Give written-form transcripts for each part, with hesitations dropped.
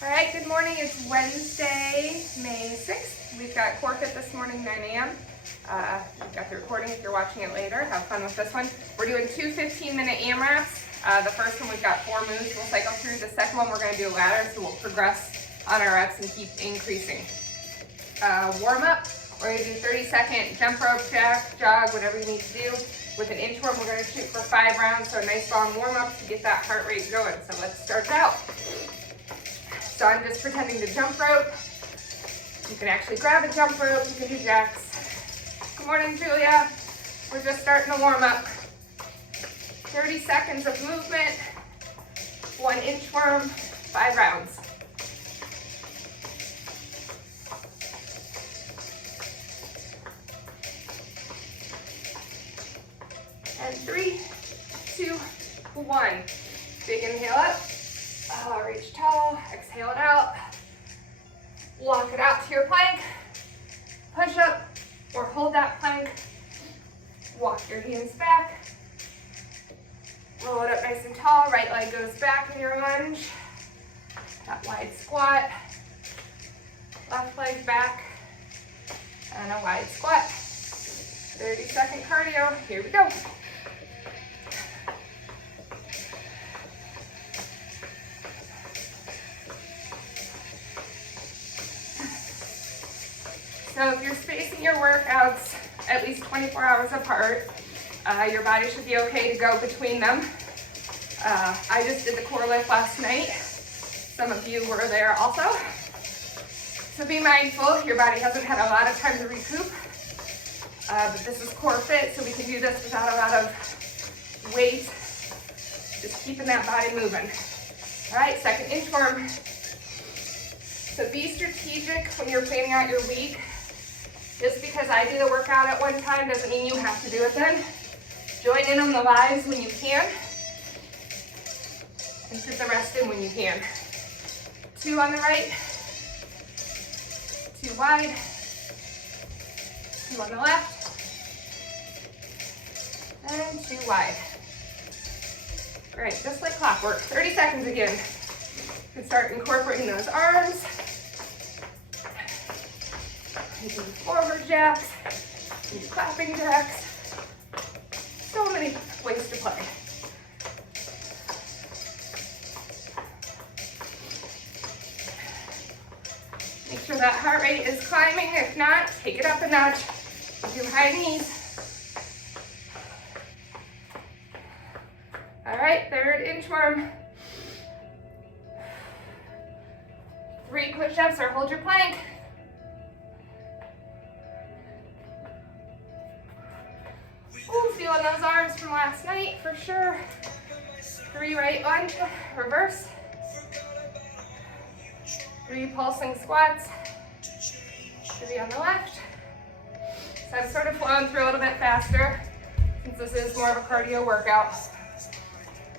All right, good morning. It's Wednesday, May 6th. We've got COREFIT this morning, 9 a.m. We've got the recording if you're watching it later. Have fun with this one. We're doing two 15-minute AMRAPs. The first one, we've got 4 moves we'll cycle through. The second one, we're going to do a ladder, so we'll progress on our reps and keep increasing. Warm up, we're going to do 30-second jump rope, jack, jog, whatever you need to do. With an inchworm, we're going to shoot for 5 rounds, so a nice long warm up to get that heart rate going. So let's start it out. So I'm just pretending to jump rope. You can actually grab a jump rope, you can do jacks. Good morning, Julia. We're just starting to warm up. 30 seconds of movement, 1 inchworm, 5 rounds. And 3, 2, 1. Big inhale up. Reach tall, exhale it out. Walk it out to your plank. Push up or hold that plank. Walk your hands back. Roll it up nice and tall. Right leg goes back in your lunge. That wide squat. Left leg back. And a wide squat. 30-second cardio. Here we go. So if you're spacing your workouts at least 24 hours apart, your body should be okay to go between them. I just did the core lift last night. Some of you were there also. So be mindful, your body hasn't had a lot of time to recoup. But this is COREFIT, so we can do this without a lot of weight. Just keeping that body moving. All right, second inchworm. So be strategic when you're planning out your week. Just because I do the workout at one time doesn't mean you have to do it then. Join in on the lives when you can. And fit the rest in when you can. 2 on the right. 2 wide. 2 on the left. And 2 wide. Great, just like clockwork. 30 seconds again. You can start incorporating those arms. You can do forward jacks, you can do clapping jacks. So many ways to play. Make sure that heart rate is climbing. If not, take it up a notch. Do high knees. All right, third inchworm. 3 push-ups or hold your plank. Ooh, feeling those arms from last night for sure. 3 right lunge, reverse. 3 pulsing squats. 3 on the left. So I'm sort of flowing through a little bit faster since this is more of a cardio workout.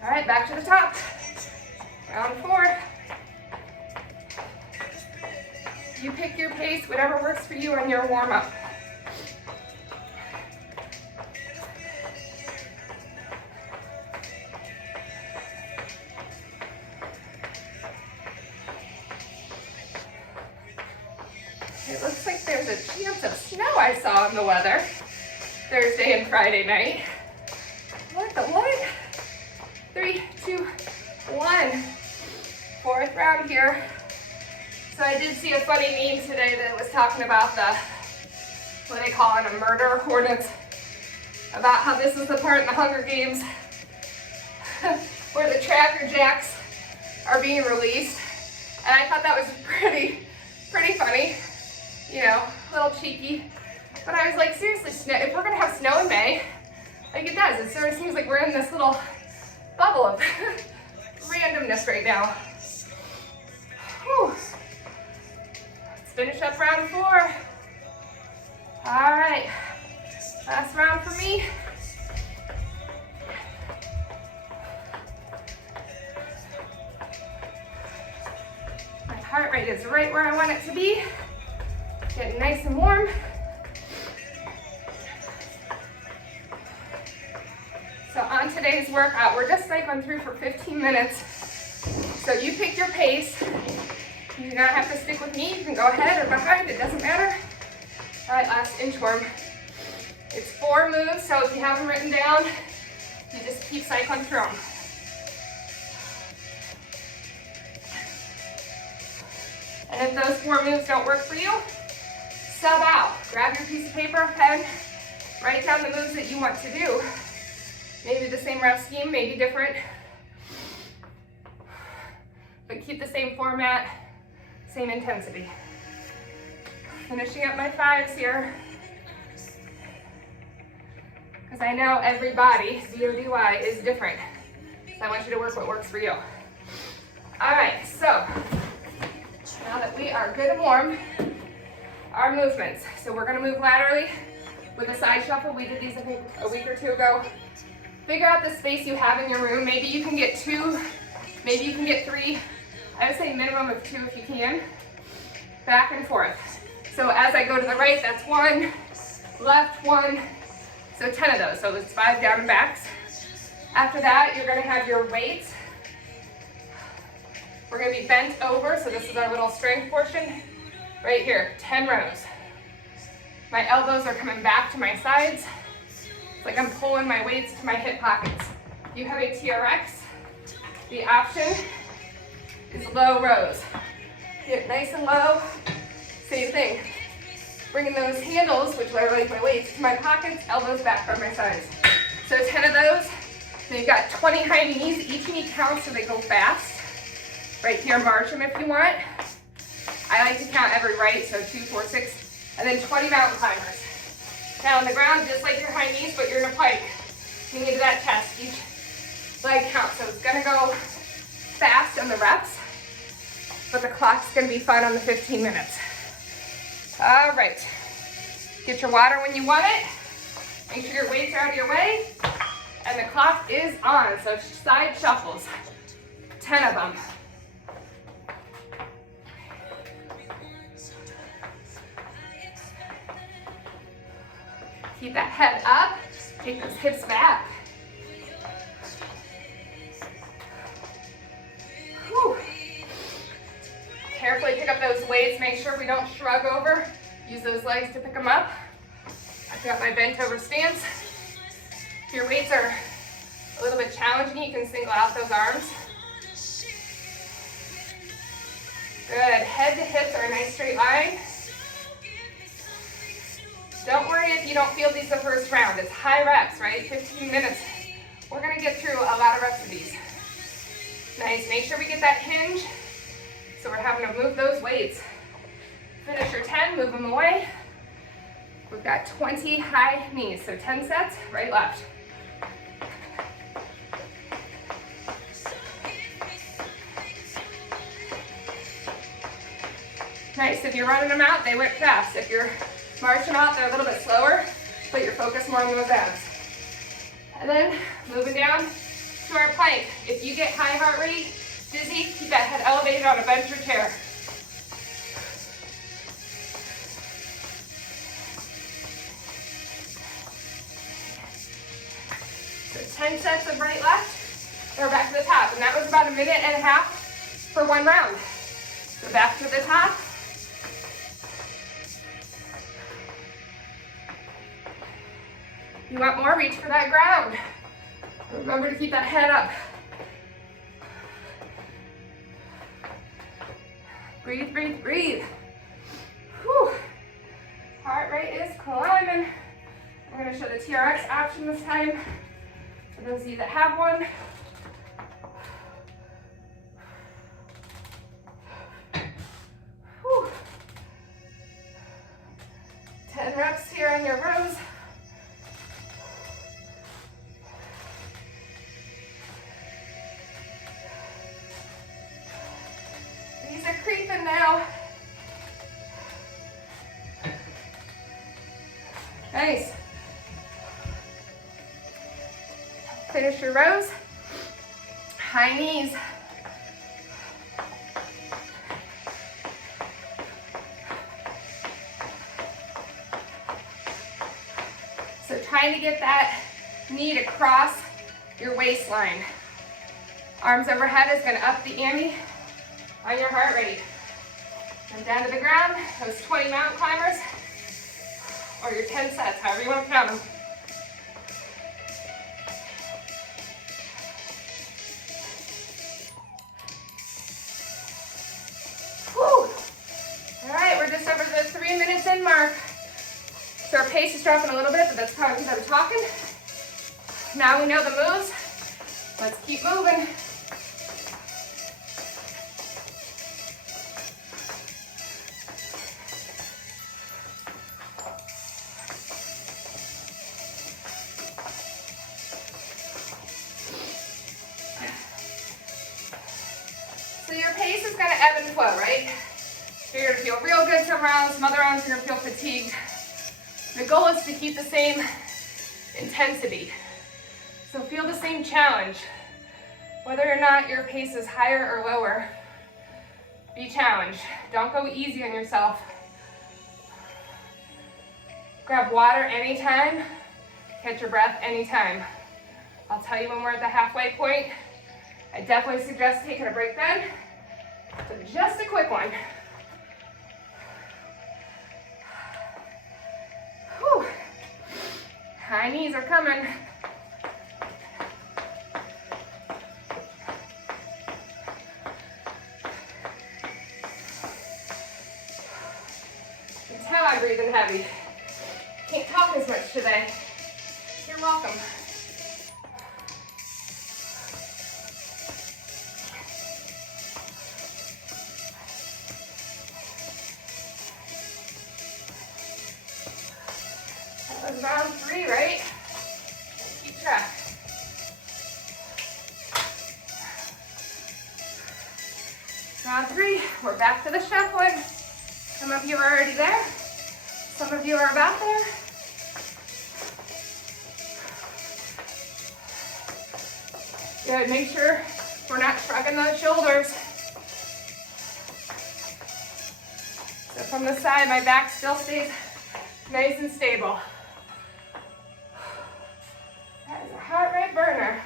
All right, back to the top. Round 4. You pick your pace, whatever works for you on your warm-up. It looks like there's a chance of snow I saw in the weather Thursday and Friday night. What the what? 3, 2, 1. 4th round here. So I did see a funny meme today that was talking about what they call it, a murder hornets, about how this is the part in the Hunger Games where the tracker jacks are being released. And I thought that was pretty funny. You know, a little cheeky. But I was like, seriously, if we're gonna have snow in May, like it does, it sort of seems like we're in this little bubble of randomness right now. Whew. Let's finish up round 4. All right, last round for me. My heart rate is right where I want it to be. Getting nice and warm. So on today's workout, we're just cycling through for 15 minutes. So you pick your pace. You do not have to stick with me. You can go ahead or behind, it doesn't matter. All right, last inchworm. It's 4 moves, so if you have them written down, you just keep cycling through them. And if those 4 moves don't work for you, sub out. Grab your piece of paper, pen, write down the moves that you want to do. Maybe the same rep scheme, maybe different. But keep the same format, same intensity. Finishing up my 5s here. Because I know every body, DODY, is different. So I want you to work what works for you. All right, so now that we are good and warm, our movements. So we're gonna move laterally with a side shuffle. We did these, I think, a week or 2 ago. Figure out the space you have in your room. Maybe you can get 2, maybe you can get 3. I would say minimum of 2 if you can. Back and forth. So as I go to the right, that's 1, left 1. So 10 of those, so it's 5 down and backs. After that, you're gonna have your weights. We're gonna be bent over, so this is our little strength portion. Right here, 10 rows. My elbows are coming back to my sides. It's like I'm pulling my weights to my hip pockets. You have a TRX. The option is low rows. Get nice and low, same thing. Bringing those handles, which are like my weights, to my pockets, elbows back by my sides. So 10 of those. Then you've got 20 high knees. Each knee counts so they go fast. Right here, march them if you want. I like to count every right, so 2, 4, 6, and then 20 mountain climbers. Now on the ground, just like your high knees, but you're in a pike. You need that chest. Each leg counts, so it's gonna go fast on the reps, but the clock's gonna be fun on the 15 minutes. All right, get your water when you want it. Make sure your weights are out of your way, and the clock is on. So side shuffles, 10 of them. Keep that head up, take those hips back. Whew. Carefully pick up those weights, make sure we don't shrug over. Use those legs to pick them up. I've got my bent over stance. If your weights are a little bit challenging, you can single out those arms. Good, head to hips are a nice straight line. Don't worry if you don't feel these the first round. It's high reps, right? 15 minutes. We're gonna get through a lot of reps of these. Nice, make sure we get that hinge. So we're having to move those weights. Finish your 10, move them away. We've got 20 high knees, so 10 sets, right, left. Nice, if you're running them out, they went fast. If you're marching out, they're a little bit slower, but you're focused more on those abs. And then moving down to our plank. If you get high heart rate, dizzy, keep that head elevated on a bench or chair. So 10 sets of right, left. We're back to the top, and that was about 1.5 minutes for 1 round. So back to the top. You want more, reach for that ground. Remember to keep that head up. Breathe, breathe, breathe. Whew. Heart rate is climbing. I'm going to show the TRX option this time for those of you that have one. Whew. 10 reps here on your rows. These are creeping now. Nice. Finish your rows. High knees. So trying to get that knee to cross your waistline. Arms overhead is going to up the ante on your heart rate. And down to the ground, those 20 mountain climbers, or your 10 sets, however you want to count them. Whew. All right, we're just over the 3 minutes in mark. So our pace is dropping a little bit, but that's probably because I'm talking. Now we know the moves. Let's keep moving. So your pace is going to ebb and flow, right? You're going to feel real good some rounds, some other rounds you're going to feel fatigued. The goal is to keep the same intensity. So feel the same challenge. Whether or not your pace is higher or lower, be challenged. Don't go easy on yourself. Grab water anytime, catch your breath anytime. I'll tell you when we're at the halfway point. I definitely suggest taking a break then. So just a quick one. Whew. High knees are coming. You can tell I'm breathing heavy. Can't talk as much today. You're welcome. That was round 3, right? Keep track. Round 3, we're back to the shuffling. Some of you are already there. Some of you are about there. Good, make sure we're not shrugging those shoulders. So from the side, my back still stays nice and stable. That is a heart rate burner.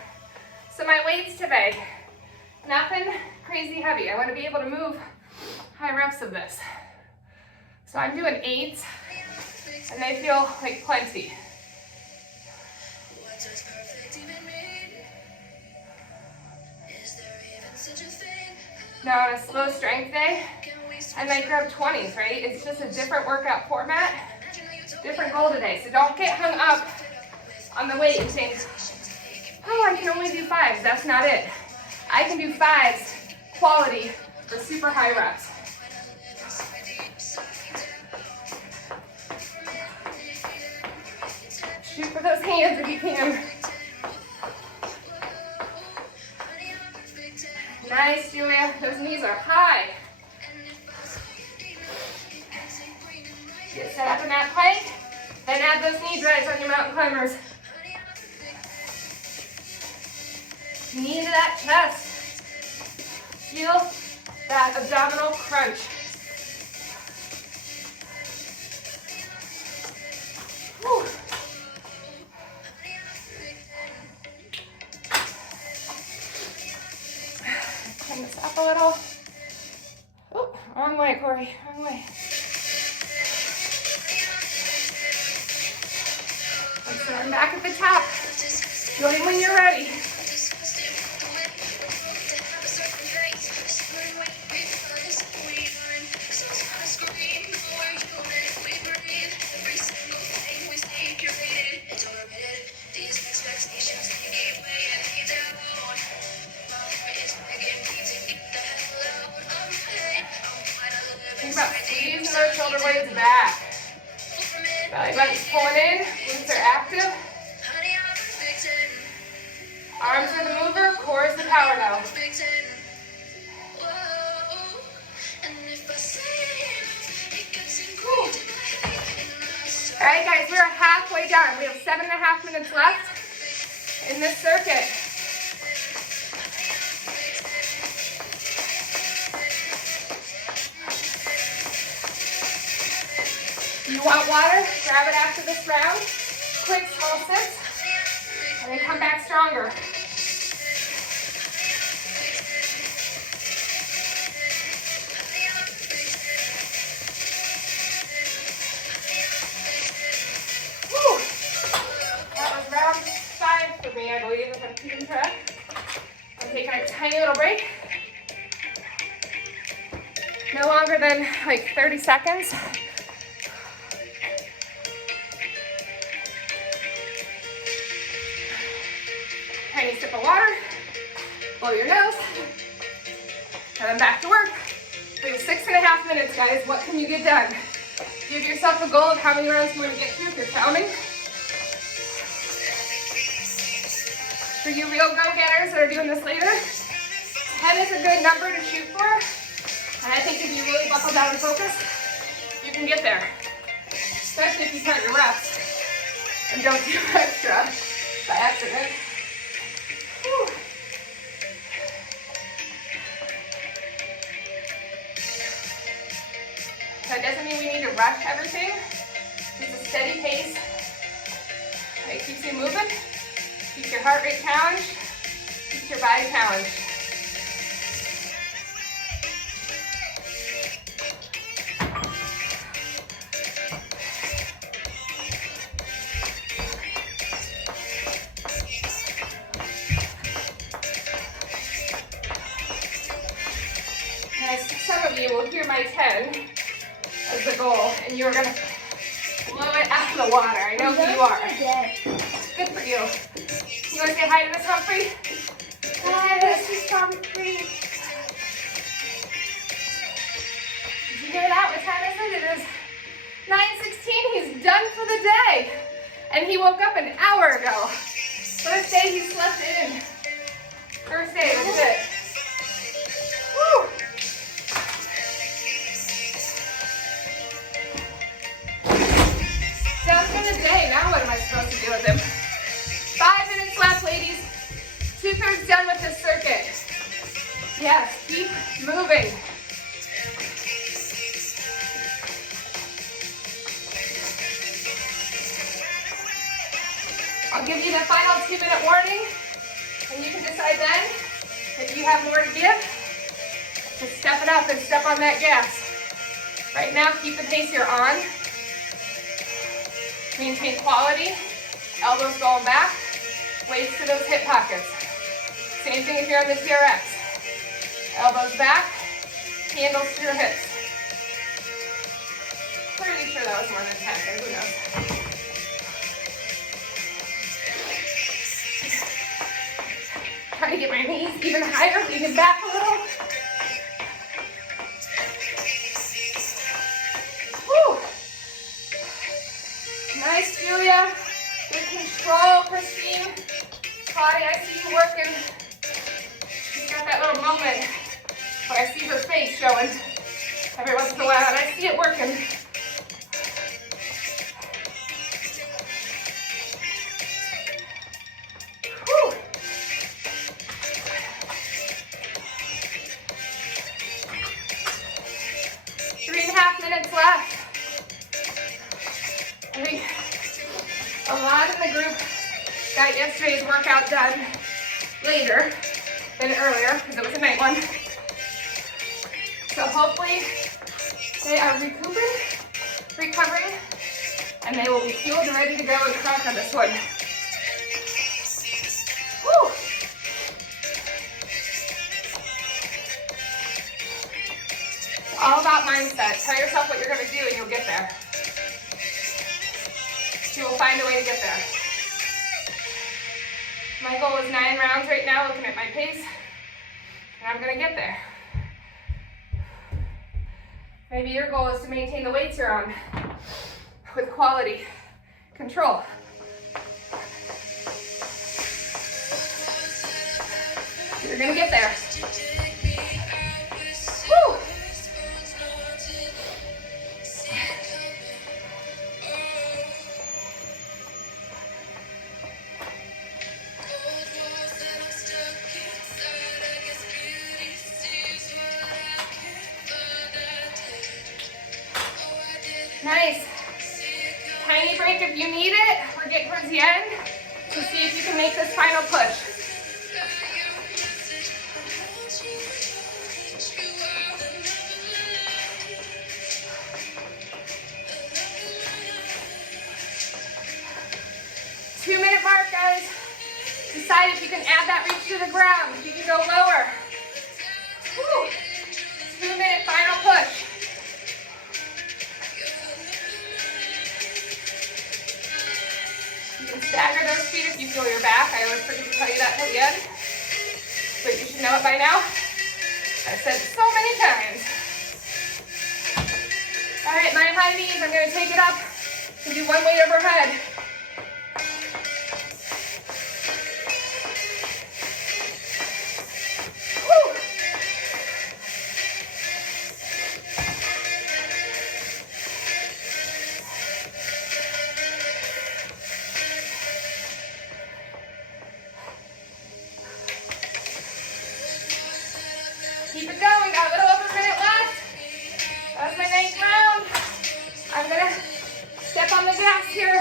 So my weights today, nothing crazy heavy. I want to be able to move high reps of this. So I'm doing 8, and they feel like plenty. Now on a slow strength day, I might grab 20s, right? It's just a different workout format, different goal today. So don't get hung up on the weight and think, oh, I can only do 5s. That's not it. I can do 5s, quality, for super high reps. Shoot for those hands if you can. Nice, Julia. Those knees are high. Get set up in that plank, then add those knee drives on your mountain climbers. Knee to that chest. Feel that abdominal crunch. Whew. Turn this up a little. Oh, wrong way, Corey, wrong way. And so I'm back at the top. Join when you're ready. Think about squeezing those shoulder blades back. Belly button's pulling in, glutes are active. Arms are the mover, core is the power now. All right, guys, we're halfway done. We have 7.5 minutes left in this circuit. You want water? Grab it after this round. Quick, small sips, and then come back stronger. No longer than like 30 seconds. Tiny sip of water, blow your nose, and then back to work. We have 6.5 minutes, guys. What can you get done? Give yourself a goal of how many rounds you want to get through if you're counting. For you real go-getters that are doing this later, 10 is a good number to shoot for. And I think if you really buckle down and focus, you can get there. Especially if you count your reps and don't do extra by accident. Whew. That doesn't mean we need to rush everything. It's a steady pace. It keeps you moving, keeps your heart rate challenged, keeps your body challenged. Some of you will hear my 10 as the goal, and you're gonna blow it out of the water. I know who you are. Good for you. You wanna say hi to Miss Humphrey? Hi, Mrs. Humphrey. Did you hear that? What time is it? It is 9:16. He's done for the day. And he woke up an hour ago. First day he slept in. First day, that's it. Woo! Done for the day. Now what am I supposed to do with him? 5 minutes left, ladies. 2/3 done with this circuit. Yes, keep moving. I'll give you the final 2-minute warning, and you can decide then if you have more to give. Just step it up and step on that gas. Right now, keep the pace you're on. Maintain quality, elbows going back, weights to those hip pockets. Same thing if you're on the TRX. Elbows back, handles to your hips. Pretty sure that was more than 10, but who knows? Try to get my knees even higher, lean back a little. Whew. Nice, Julia. Good control, Christine. Claudia, I see you working. She's got that little moment where I see her face showing every once in a while, and I see it working. Whew. Three and a half minutes left. I think a lot in the group got yesterday's workout done later than earlier because it was a night one. So hopefully they are recovering, and they will be fueled and ready to go and crank on this one. Woo! It's all about mindset. Tell yourself what you're going to do and you'll get there. You will find a way to get there. My goal is 9 rounds right now, looking at my pace, and I'm gonna get there. Maybe your goal is to maintain the weights you're on with quality control. You're gonna get there. Woo! Nice. Tiny break if you need it. We're getting towards the end. So see if you can make this final push. Two-minute mark, guys. Decide if you can add that reach to the ground. If you can go lower. Woo. 2-minute final push. Again. But you should know it by now. I've said it so many times. All right, my high knees, I'm gonna take it up and do one weight overhead. Whew. Keep it going, got a little over a minute left. That was my 9th round. I'm gonna step on the gas here.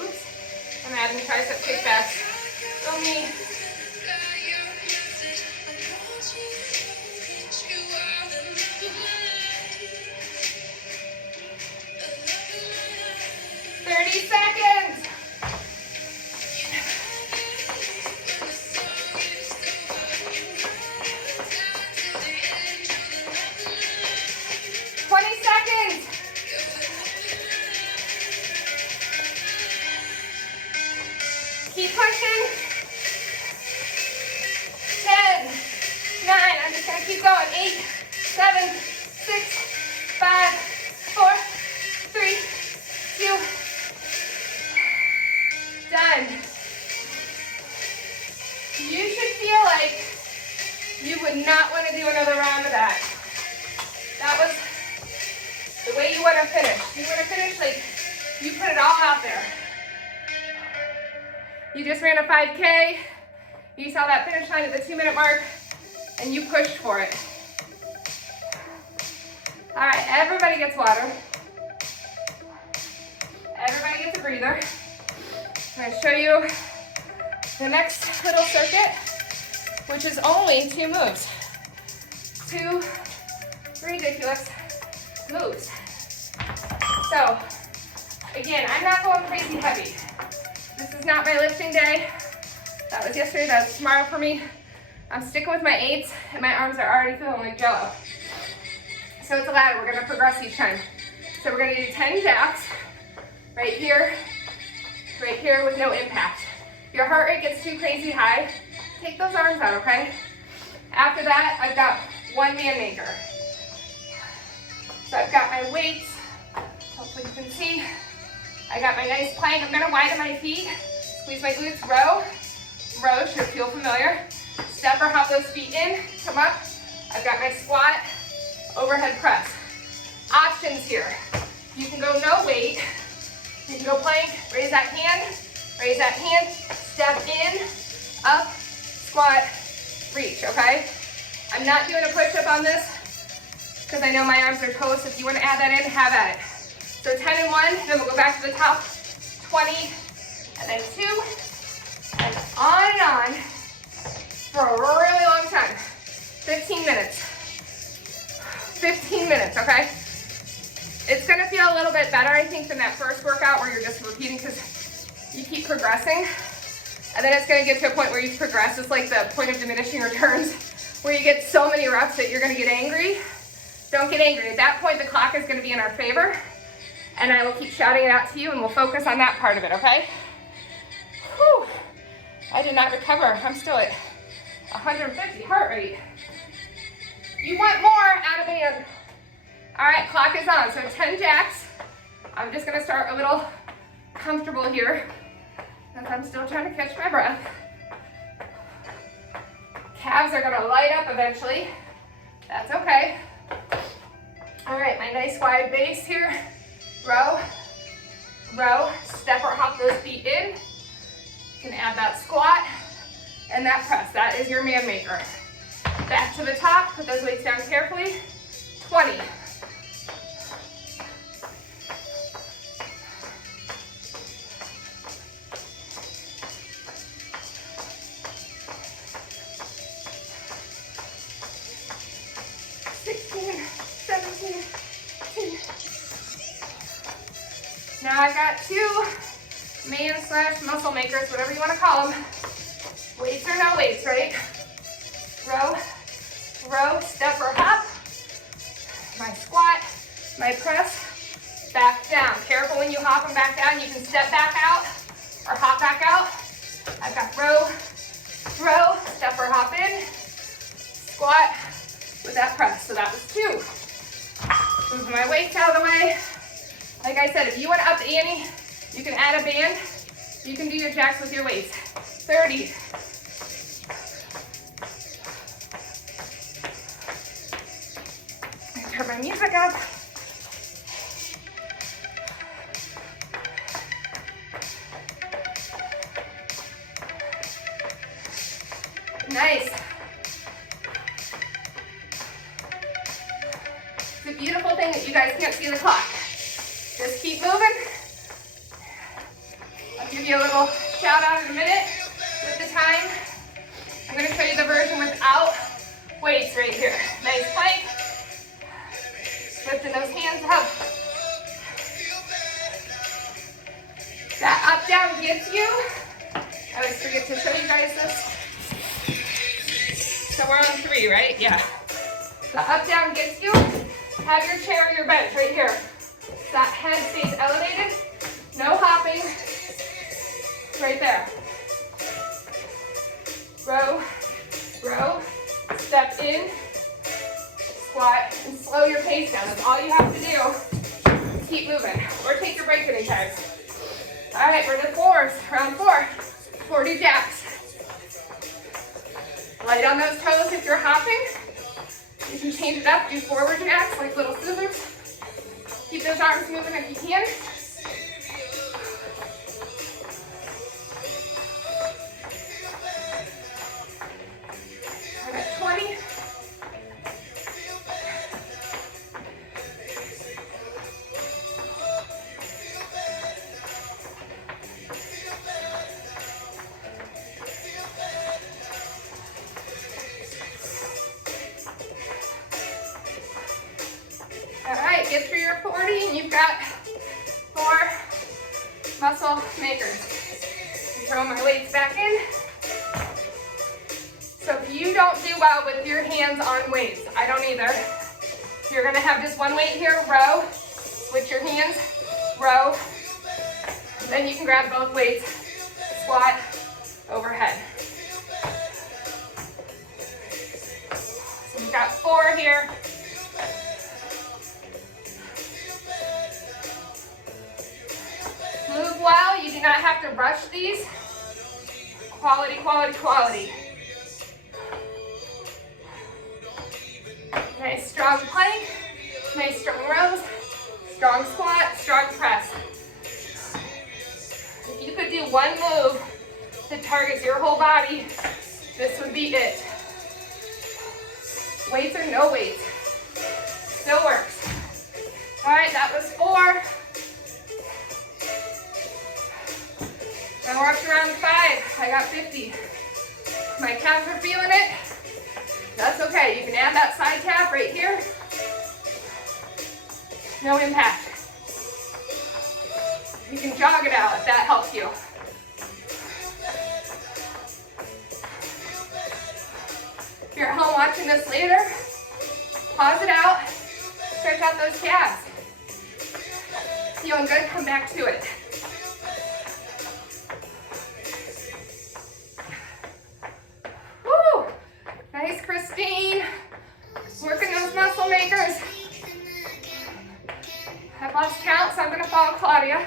Oops, I'm adding tricep kickbacks. Go me. Seconds. 20 seconds. Keep pushing. 10, 9, I'm just gonna keep going. 8, 7, 6, 5, 4, 3, 2, done. You should feel like you would not want to do another round of that. That was the way you want to finish. You want to finish like you put it all out there. You just ran a 5K. You saw that finish line at the 2-minute mark and you pushed for it. All right, everybody gets water. Everybody gets a breather. I'm going to show you the next little circuit, which is only 2 moves. 2 ridiculous moves. So, again, I'm not going crazy heavy. This is not my lifting day. That was yesterday, that's tomorrow for me. I'm sticking with my 8s, and my arms are already feeling like jello. So it's a ladder, we're gonna progress each time. So we're gonna do 10 jacks, right here with no impact. If your heart rate gets too crazy high, take those arms out, okay? After that, I've got 1 man maker. So I've got my weights, hopefully you can see. I got my nice plank. I'm gonna widen my feet, squeeze my glutes, row. Row should feel familiar. Step or hop those feet in, come up. I've got my squat, overhead press. Options here. You can go no weight. You can go plank, raise that hand, step in, up, squat, reach, okay? I'm not doing a push-up on this because I know my arms are toast. If you want to add that in, have at it. So 10 and 1, then we'll go back to the top, 20, and then 2, and on for a really long time. 15 minutes. 15 minutes, okay? It's gonna feel a little bit better, I think, than that first workout where you're just repeating because you keep progressing. And then it's gonna get to a point where you've progressed. It's like the point of diminishing returns where you get so many reps that you're gonna get angry. Don't get angry. At that point, the clock is gonna be in our favor. And I will keep shouting it out to you and we'll focus on that part of it, okay? Whew. I did not recover. I'm still at 150 heart rate. You want more out of band. All right, clock is on. So 10 jacks. I'm just gonna start a little comfortable here since I'm still trying to catch my breath. Calves are gonna light up eventually. That's okay. All right, my nice wide base here. Row, row, step or hop those feet in. You can add that squat and that press. That is your man maker. Back to the top, put those weights down carefully. 20. Now I got 2 man/muscle makers, whatever you want to call them. Weights or no weights, right? Row, row, step or hop. My squat, my press, back down. Careful when you hop them back down. You can step back out or hop back out. I've got row, row, step or hop in, squat with that press. So that was 2. Move my weights out of the way. Like I said, if you want to up the ante, you can add a band. You can do your jacks with your weights. 30. Turn my music up. Nice. It's a beautiful thing that you guys can't see the clock. Just keep moving. I'll give you a little shout out in a minute with the time. I'm going to show you the version without weights right here. Nice plank. Lifting those hands up. That up down gets you. I always forget to show you guys this. So we're on 3, right? Yeah. The up down gets you. Have your chair or your bench right here. That head stays elevated. No hopping. Right there. Row, row, step in, squat, and slow your pace down. That's all you have to do. Keep moving, or take your break anytime. All right, we're to 4s, round 4. 40 jacks. Light on those toes if you're hopping. You can change it up, do forward jacks like little scissors. Keep those arms moving if you can. I'm at 20. All right, get through your 40 and you've got 4 muscle makers. Throw my weights back in. So if you don't do well with your hands on weights, I don't either. You're gonna have just one weight here, row, with your hands, row. Then you can grab both weights, squat, overhead. So we've got 4 here. Move well, you do not have to rush these. Quality, quality, quality. Nice strong plank, nice strong rows, strong squat, strong press. If you could do one move that targets your whole body, this would be it. Weights or no weights, still works. All right, that was 4. Now we're up to round 5. I got 50. My calves are feeling it. That's okay. You can add that side tap right here. No impact. You can jog it out if that helps you. If you're at home watching this later, pause it out, stretch out those calves. Feeling good, come back to it. Woo! Nice, Christine. Working those muscle makers. I've lost count, so I'm gonna follow Claudia.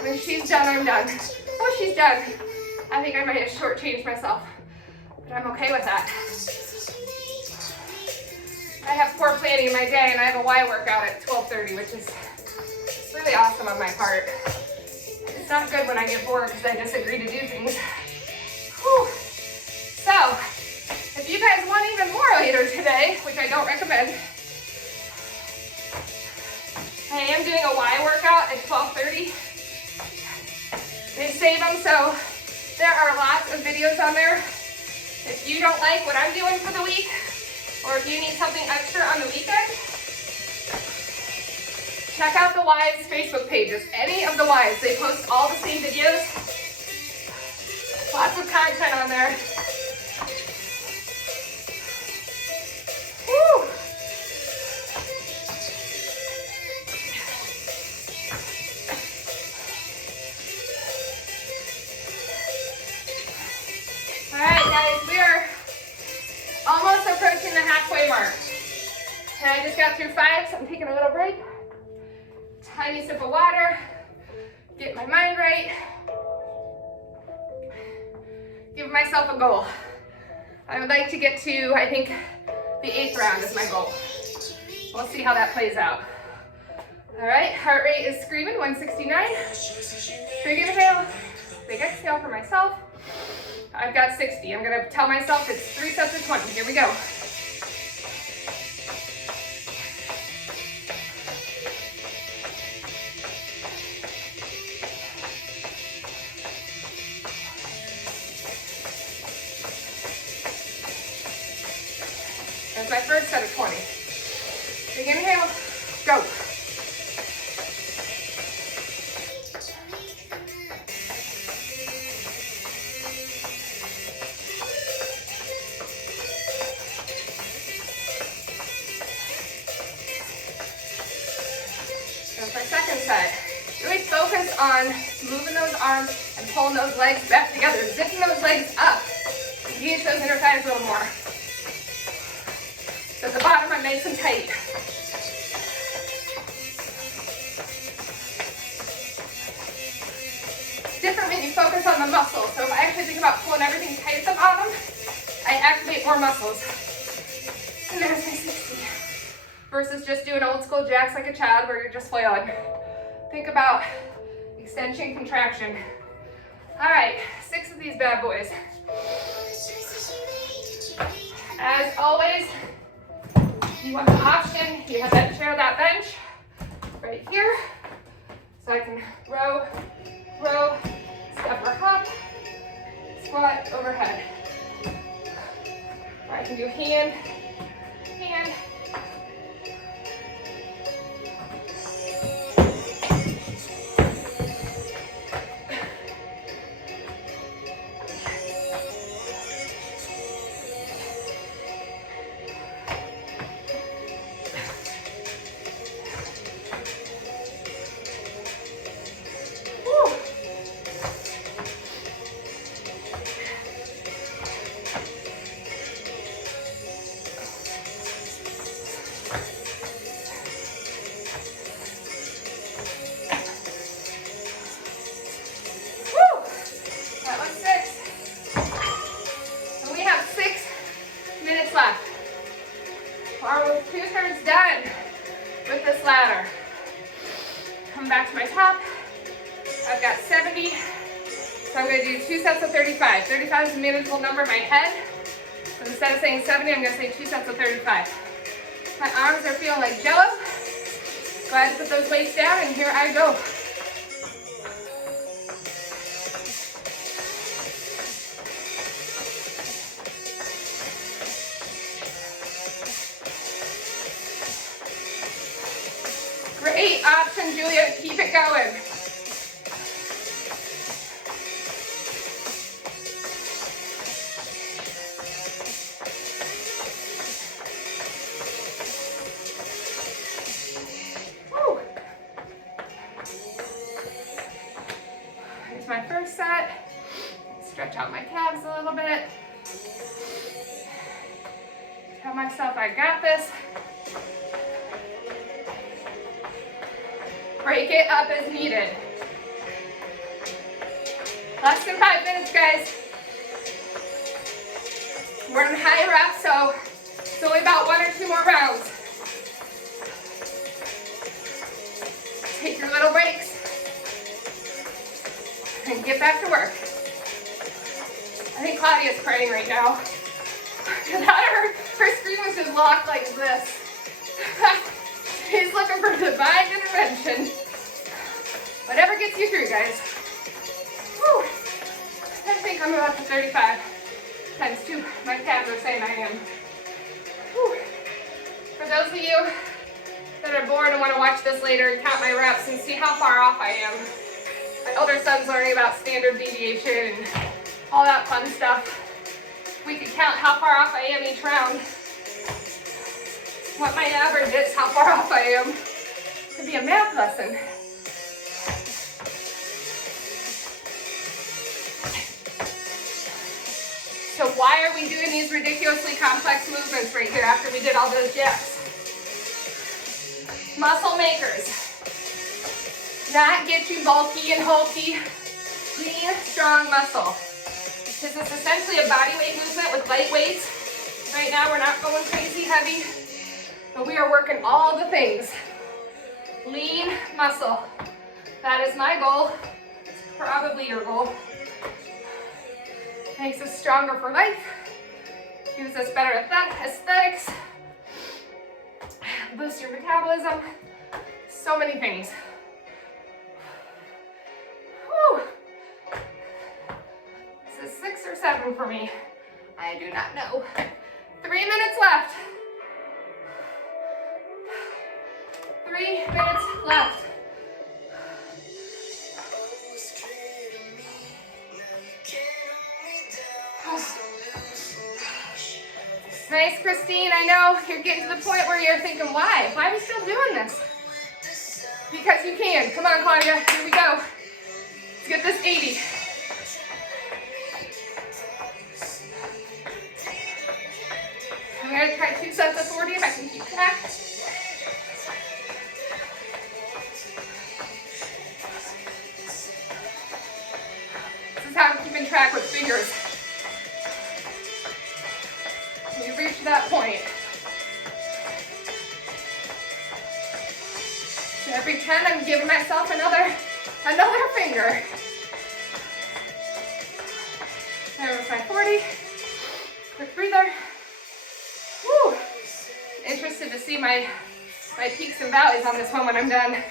When she's done, I'm done. Oh, she's done. I think I might have shortchanged myself, but I'm okay with that. I have poor planning in my day, and I have a Y workout at 12:30, which is really awesome on my part. It's not good when I get bored because I just agree to do things. Whew. So, if you guys want even more later today, which I don't recommend, I am doing a Y workout at 12:30. They save them, so there are lots of videos on there. If you don't like what I'm doing for the week, or if you need something extra on the weekend, Check out the Wives Facebook pages. Any of the Wives, they post all the same videos. Lots of content on there. Woo! All right, guys, we are almost approaching the halfway mark. And I just got through 5, so I'm taking a little break. Tiny sip of water, get my mind right, give myself a goal. I would like to get to, I think, the 8th round is my goal. We'll see how that plays out. All right, heart rate is screaming, 169. Big inhale, big exhale for myself. I've got 60. I'm gonna tell myself it's 3 sets of 20. Here we go. That's my first set of 20. Big inhale, go. That's my second set. Really focus on moving those arms and pulling those legs back together, zipping those legs up. Engage those inner thighs a little more. So at the bottom, I'm nice and tight. It's different when you focus on the muscles. So if I actually think about pulling everything tight at the bottom, I activate more muscles. And there's my 60. Versus just doing old school jacks like a child where you're just flailing. Think about extension, contraction. All right, 6 of these bad boys. As always, you want the option, you have that chair, that bench right here. So I can row, step or hop, squat, overhead. Or I can do hand, We're 2/3 done with this ladder. Come back to my top. I've got 70, so I'm going to do 2 sets of 35. 35 is a manageable number in my head. So instead of saying 70, I'm going to say 2 sets of 35. My arms are feeling like jello. Go ahead and put those weights down, and here I go. Great option, Julia. Keep it going. Woo. Here's my first set. Stretch out my calves a little bit. Tell myself I got this. Break it up as needed. Less than 5 minutes, guys. We're in high reps, so it's only about 1 or 2 more rounds. Take your little breaks and get back to work. I think Claudia's praying right now. Her screen was just locked like this. He's looking for divine intervention. Whatever gets you through, guys. Whew. I think I'm about to 35 times 2. My calves are saying I am. Whew. For those of you that that are bored and want to watch this later and count my reps and see how far off I am. My older son's learning about standard deviation and all that fun stuff. We could count how far off I am each round. What my average is, how far off I am. It could be a math lesson. So why are we doing these ridiculously complex movements right here after we did all those jabs? Muscle makers. Not get you bulky and hulky. Lean, strong muscle. This is essentially a body weight movement with light weights. Right now we're not going crazy heavy, but we are working all the things. Lean muscle. That is my goal. It's probably your goal. Makes us stronger for life. Gives us better aesthetics. Boost your metabolism. So many things. Whew. This is 6 or 7 for me. I do not know. 3 minutes left. 3 minutes left. Nice, Christine. I know you're getting to the point where you're thinking, why? Why are we still doing this? Because you can. Come on, Claudia. Here we go. Let's get this 80. I'm going to try 2 sets of 40 if I can keep track. This is how I'm keeping track with fingers. When you reach that point. So every 10, I'm giving myself another finger. There was my 40. Quick breather. Whew. Interested to see my peaks and valleys on this one when I'm done.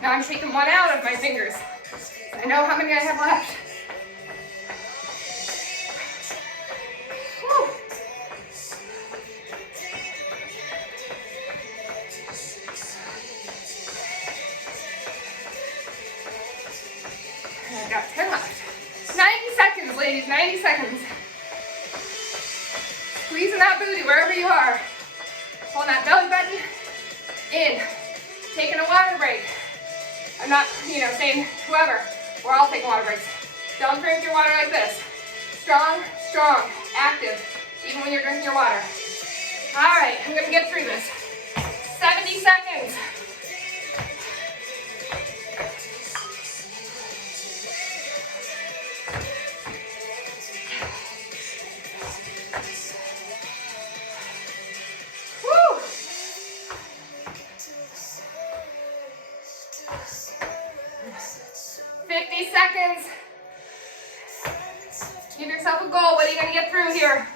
Now I'm taking one out of my fingers. I know how many I have left. Whew. I've got 10 left. 90 seconds, ladies, 90 seconds. Squeezing that booty wherever you are. Pulling that belly button in. Taking a water break. I'm not, saying whoever. We're all taking water breaks. Don't drink your water like this. Strong, strong, active, even when you're drinking your water. All right, I'm gonna get through this. 70 seconds. Woo! 50 seconds. Give yourself a goal. What are you going to get through here?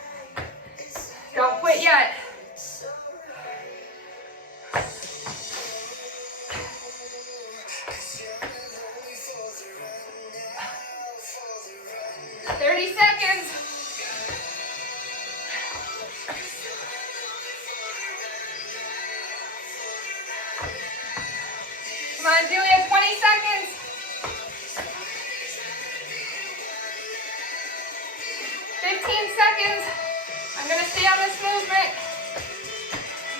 Don't quit yet. 30 seconds. Come on, Julia, 20 seconds. 15 seconds. I'm going to stay on this movement.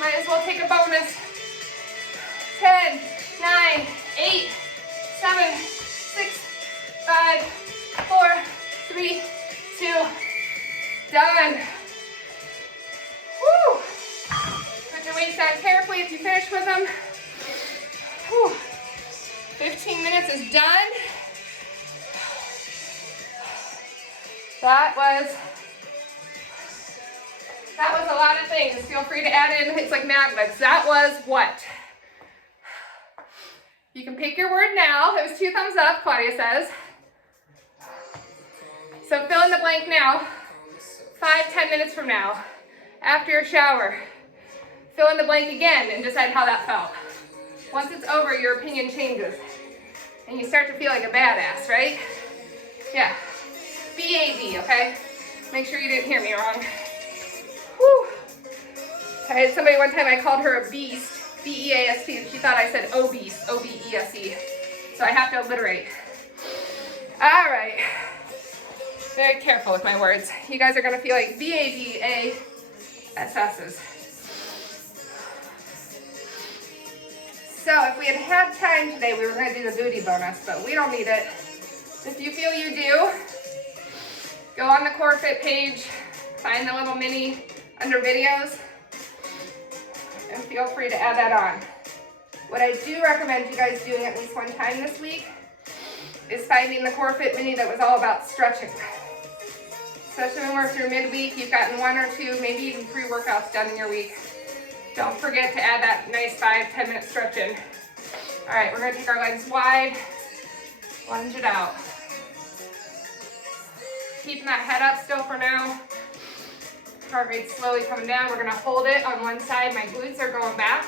Might as well take a bonus. 10, 9, 8, 7, 6, 5, 4, 3, 2, done. Woo! Put your weights down carefully if you finish with them. Whew. 15 minutes is done. That was a lot of things. Feel free to add in, it's like magnets. That was what? You can pick your word now. It was 2 thumbs up, Claudia says. So fill in the blank now. 5-10 minutes from now, after your shower. Fill in the blank again and decide how that felt. Once it's over, your opinion changes. And you start to feel like a badass, right? Yeah. BAD, okay? Make sure you didn't hear me wrong. Whew. I had somebody one time, I called her a beast, B-E-A-S-T, and she thought I said obese, O-B-E-S-E. So I have to alliterate. All right. Very careful with my words. You guys are gonna feel like B-A-D-A-S-S's. So if we had had time today, we were gonna do the booty bonus, but we don't need it. If you feel you do, go on the COREFIT page, find the little mini under videos, and feel free to add that on. What I do recommend you guys doing at least one time this week is finding the COREFIT mini that was all about stretching. Especially when we're through midweek, you've gotten 1 or 2, maybe even 3 workouts done in your week. Don't forget to add that nice 5-10 minute stretch in. All right, we're gonna take our legs wide, lunge it out. Keeping that head up still for now. Heart rate slowly coming down. We're gonna hold it on one side. My glutes are going back.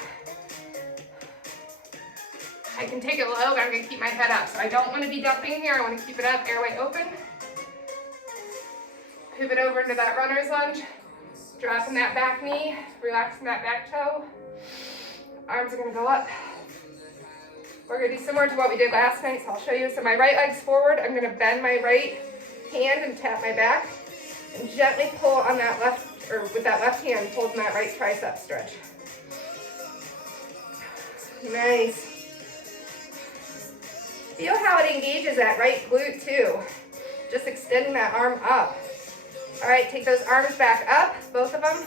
I can take it low, but I'm gonna keep my head up. So I don't wanna be dumping here. I wanna keep it up, airway open. Pivot over into that runner's lunge. Dropping that back knee, relaxing that back toe. Arms are gonna go up. We're gonna do similar to what we did last night, so I'll show you. So my right leg's forward. I'm gonna bend my right hand and tap my back. And gently pull on that left, or with that left hand, holding that right tricep stretch. Nice. Feel how it engages that right glute too. Just extending that arm up. All right, take those arms back up, both of them.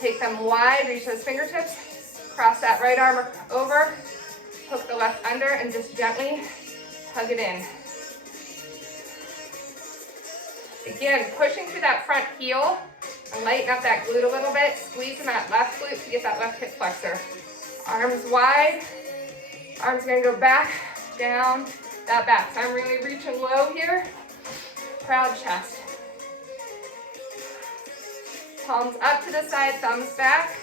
Take them wide, reach those fingertips. Cross that right arm over, hook the left under, and just gently hug it in. Again, pushing through that front heel and lighten up that glute a little bit, squeezing that left glute to get that left hip flexor. Arms wide, arms gonna go back, down, that back. So I'm really reaching low here, proud chest. Palms up to the side, thumbs back,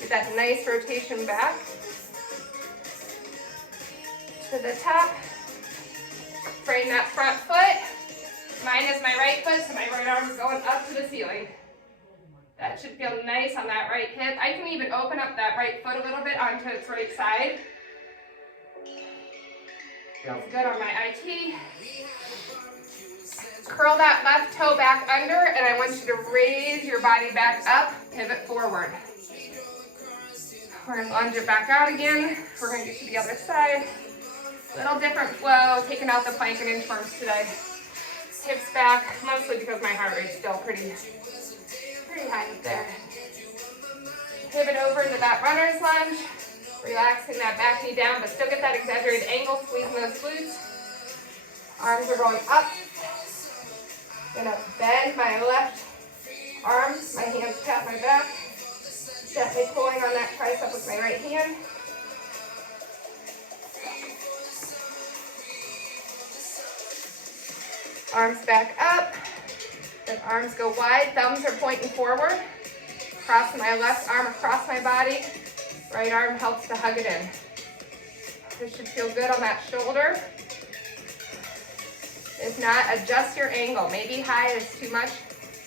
get that nice rotation back. To the top, frame that front foot. Mine is my right foot, so my right arm is going up to the ceiling. That should feel nice on that right hip. I can even open up that right foot a little bit onto its right side. Feels good on my IT. Curl that left toe back under, and I want you to raise your body back up, pivot forward. We're gonna lunge it back out again. We're gonna get to the other side. Little different flow, taking out the plank and inchworms today. Hips back, mostly because my heart rate's still pretty high up there. Pivot over into that runner's lunge, relaxing that back knee down, but still get that exaggerated angle, squeezing those glutes. Arms are going up. Gonna bend my left arm, my hands tap my back. Gently pulling on that tricep with my right hand. Arms back up, then arms go wide, thumbs are pointing forward. Crossing my left arm across my body, right arm helps to hug it in. This should feel good on that shoulder. If not, adjust your angle. Maybe high is too much,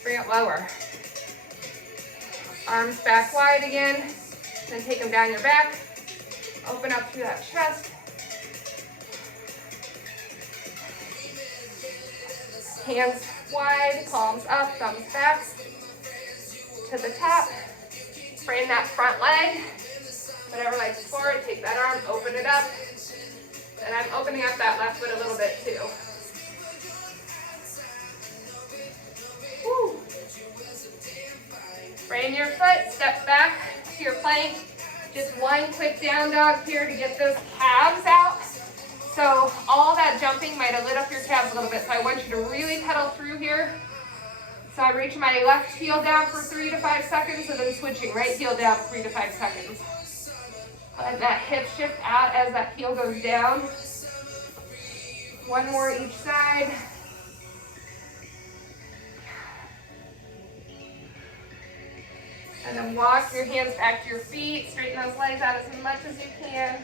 bring it lower. Arms back wide again, then take them down your back. Open up through that chest. Hands wide, palms up, thumbs back. To the top. Frame that front leg. Whatever leg's forward, take that arm, open it up. And I'm opening up that left foot a little bit too. Woo. Frame your foot, step back to your plank. Just one quick down dog here to get those calves out. So all that jumping might have lit up your calves a little bit, so I want you to really pedal through here. So I'm reaching my left heel down for 3 to 5 seconds, and then switching right heel down 3 to 5 seconds. Let that hip shift out as that heel goes down. One more each side. And then walk your hands back to your feet, straighten those legs out as much as you can.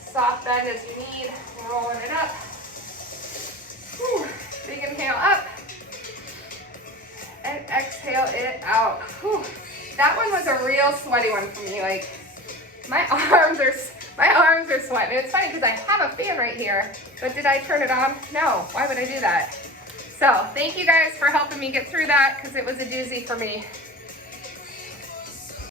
Soft bend as you need, rolling it up. Whew. Big inhale up. exhale it out. Whew. That one was a real sweaty one for me. Like, my arms are sweating. It's funny because I have a fan right here, but did I turn it on? No, why would I do that? So thank you guys for helping me get through that because it was a doozy for me.